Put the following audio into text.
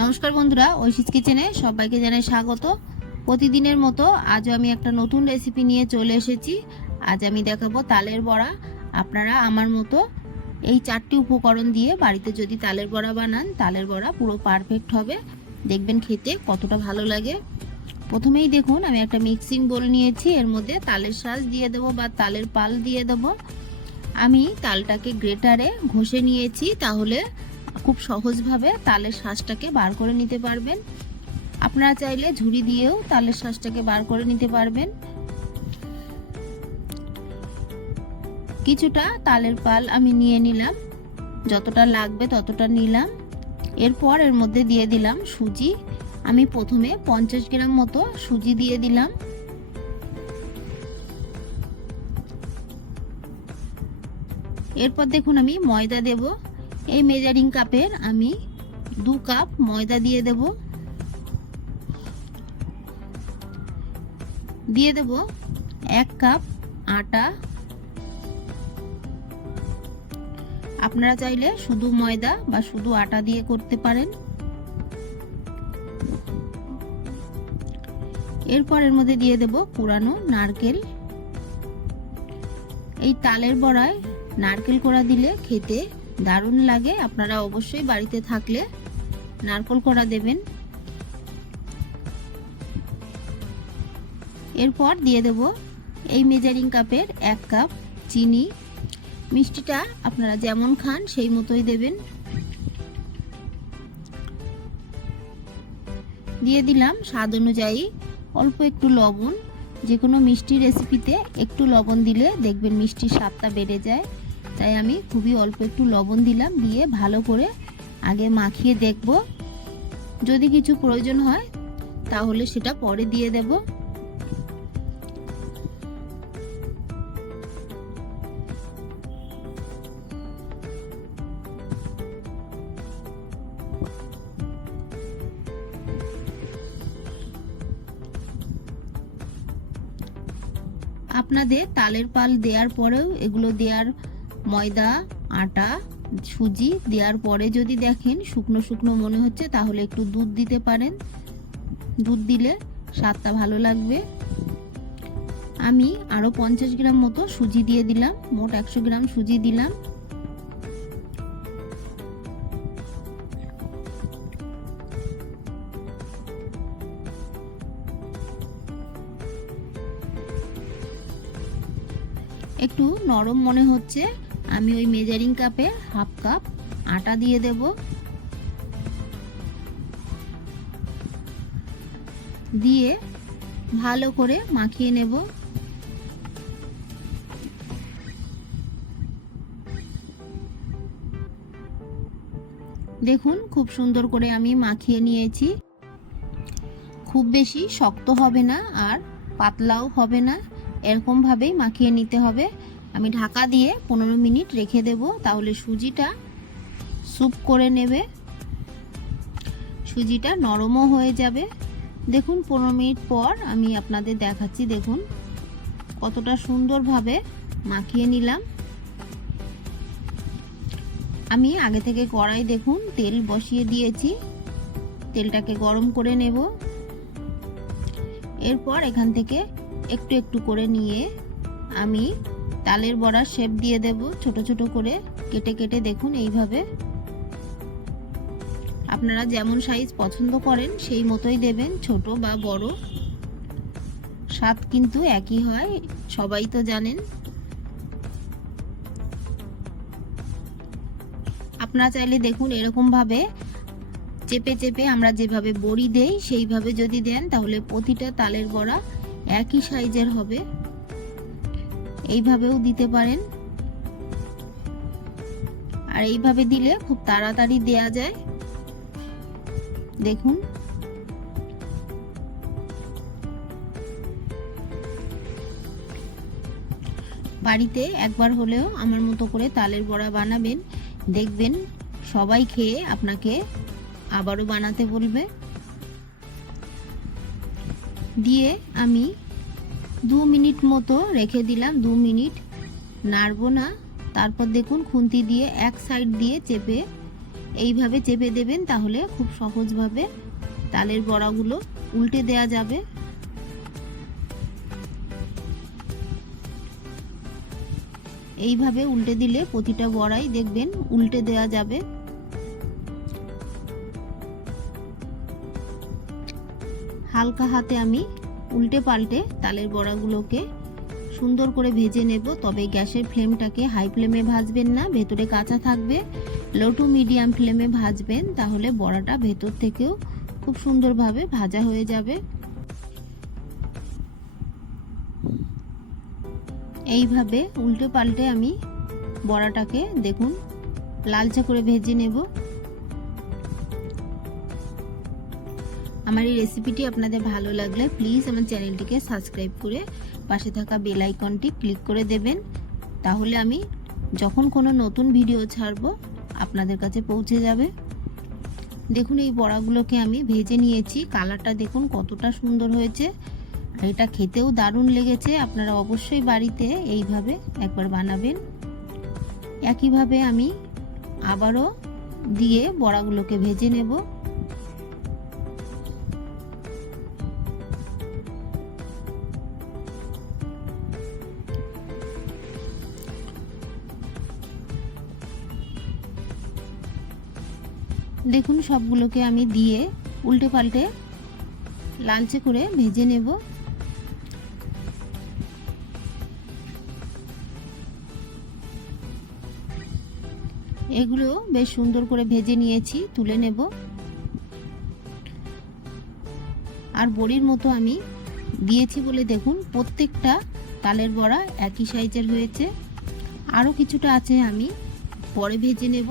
নমস্কার বন্ধুরা, ঐশিস কিচেনে সবাইকে জানাই স্বাগত। প্রতিদিনের মতো আজও আমি একটা নতুন রেসিপি নিয়ে চলে এসেছি। আজ আমি দেখাবো তালের বড়া। আপনারা আমার মতো এই চারটি উপকরণ দিয়ে বাড়িতে যদি তালের বড়া বানান, তালের বড়া পুরো পারফেক্ট হবে। দেখবেন খেতে কতটা ভালো লাগে। প্রথমেই দেখুন, আমি একটা মিক্সিং বোল নিয়েছি। এর মধ্যে তালের শাঁস দিয়ে দেবো বা তালের পাল দিয়ে দেবো। আমি তালটাকে গ্রেটারে ঘষে নিয়েছি, তাহলে খুব সহজভাবে তালের শ্বাসটাকে বার করে নিতে পারবেন। আপনারা চাইলে ঝুড়ি দিয়েও তালের শ্বাসটাকে বার করে নিতে পারবেন। কিছুটা তালের পাল আমি নিয়ে নিলাম। যতটা লাগবে ততটা নিলাম। এরপর এর মধ্যে দিয়ে দিলাম সুজি। আমি প্রথমে পঞ্চাশ গ্রাম মতো সুজি দিয়ে দিলাম। এরপর দেখুন আমি ময়দা দেব। এই মেজারিং কাপের আমি দু কাপ ময়দা দিয়ে দেব। দিয়ে দেব এক কাপ আটা। আপনারা চাইলে শুধু ময়দা বা শুধু আটা দিয়ে করতে পারেন। এরপর এর মধ্যে দিয়ে দেব পুরানো নারকেল। এই তালের বড়ায় নারকেল কোড়া দিলে খেতে দারুণ লাগে। আপনারা অবশ্যই বাড়িতে থাকলে নারকেল কোড়া দেবেন। এরপর দিয়ে দেব এই মেজারিং কাপের এক কাপ চিনি। মিষ্টিটা আপনারা যেমন খান, সেই মতোই দেবেন। দিয়ে দিলাম স্বাদ অনুযায়ী অল্প একটু লবণ। যে কোনো মিষ্টি রেসিপিতে একটু লবণ দিলে দেখবেন মিষ্টির স্বাদটা বেড়ে যায়। তাই আমি খুবই অল্প একটু লবণ দিলাম, দিয়ে ভালো করে আগে মাখিয়ে দেখব। যদি কিছু প্রয়োজন হয়, তাহলে সেটা পরে দিয়ে দেব। আপনাদের তালের পাল দেওয়ার পরেও এগুলো দেওয়ার ময়দা, আটা, সুজি দেওয়ার পরে যদি দেখেন শুকনো শুকনো মনে হচ্ছে, তাহলে একটু দুধ দিতে পারেন। দুধ দিলে স্বাদটা ভালো লাগবে। আমি আরও পঞ্চাশ গ্রাম মতো সুজি দিয়ে দিলাম, মোট একশো গ্রাম সুজি দিলাম। একটু নরম মনে হচ্ছে আমি ওই মেজারিং কাপে হাফ কাপ আটা দিয়ে দেব। দিয়ে ভালো করে মাখিয়ে নেব। দেখুন, খুব সুন্দর করে আমি মাখিয়ে নিয়েছি। খুব বেশি শক্ত হবে না আর পাতলাও হবে না। এরকমভাবেই মাখিয়ে নিতে হবে। আমি ঢাকা দিয়ে পনেরো মিনিট রেখে দেব, তাহলে সুজিটা স্যুপ করে নেবে। সুজিটা নরমও হয়ে যাবে। দেখুন, পনেরো মিনিট পর আমি আপনাদের দেখাচ্ছি, দেখুন, কতটা সুন্দরভাবে মাখিয়ে নিলাম। আমি আগে থেকে কড়াই, দেখুন, তেল বসিয়ে দিয়েছি। তেলটাকে গরম করে নেব। এরপর এখান থেকে একটু একটু করে নিয়ে আমি তালের বড়ার শেপ দিয়ে দেব, ছোট ছোট করে। কেটে কেটে দেখুন এইভাবে। আপনারা যেমন সাইজ পছন্দ করেন, সেই মতোই দেবেন, ছোট বা বড়। স্বাদ কিন্তু একই হয়, সবাই তো জানেন। আপনারা চাইলে দেখুন এরকম ভাবে, চেপে চেপে আমরা যেভাবে বড়ি দেই, সেইভাবে যদি দেন, তাহলে প্রতিটা তালের বড়া একই সাইজের হবে। এইভাবেও দিতে পারেন। আর এইভাবে দিলে খুব তাড়াতাড়ি দেয়া যায়। দেখুন। বাড়িতে একবার হলেও আমার মতো করে তালের বড়া বানাবেন। দেখবেন সবাই খেয়ে আপনাকে আবারও বানাতে বলবে। দিয়ে আমি দু মিনিট মতো রেখে দিলাম, দু মিনিট। নাড়বো না। তারপর দেখুন, খুন্তি দিয়ে এক সাইড দিয়ে চেপে, এইভাবে চেপে দেবেন তাহলে খুব সহজভাবে তালের বড়াগুলো উল্টে দেয়া যাবে। এইভাবে উল্টে দিলে প্রতিটা বড়াই দেখবেন উল্টে দেয়া যাবে। হালকা হাতে আমি উল্টে পাল্টে তালের বড়াগুলোকে সুন্দর করে ভেজে নেব। তবে গ্যাসের ফ্লেমটাকে হাই ফ্লেমে ভাজবেন না, ভেতরে কাঁচা থাকবে। লো টু মিডিয়াম ফ্লেমে ভাজবেন, তাহলে বড়াটা ভেতর থেকেও খুব সুন্দরভাবে ভাজা হয়ে যাবে। এইভাবে উল্টে পাল্টে আমি বড়াটাকে দেখুন, লালচা করে ভেজে নেব। আমার এই রেসিপিটি আপনাদের ভালো লাগলে প্লিজ আমার চ্যানেলটিকে সাবস্ক্রাইব করে পাশে থাকা বেল আইকনটি ক্লিক করে দেবেন। তাহলে আমি যখন কোনো নতুন ভিডিও ছাড়বো, আপনাদের কাছে পৌঁছে যাবে। দেখুন, এই বড়াগুলোকে আমি ভেজে নিয়েছি। কালারটা দেখুন কতটা সুন্দর হয়েছে। এটা খেতেও দারুণ লেগেছে। আপনারা অবশ্যই বাড়িতে এইভাবে একবার বানাবেন। একইভাবে আমি আবারও দিয়ে বড়াগুলোকে ভেজে নেব। দেখুন, সবগুলোকে আমি দিয়ে উল্টে পাল্টে লালচে করে ভেজে নেব। এগুলো বেশ সুন্দর করে ভেজে নিয়েছি, তুলে নেব। আর বড়ির মতো আমি দিয়েছি বলে দেখুন, প্রত্যেকটা তালের বড়া একই সাইজের হয়েছে। আরও কিছুটা আছে আমি পরে ভেজে নেব।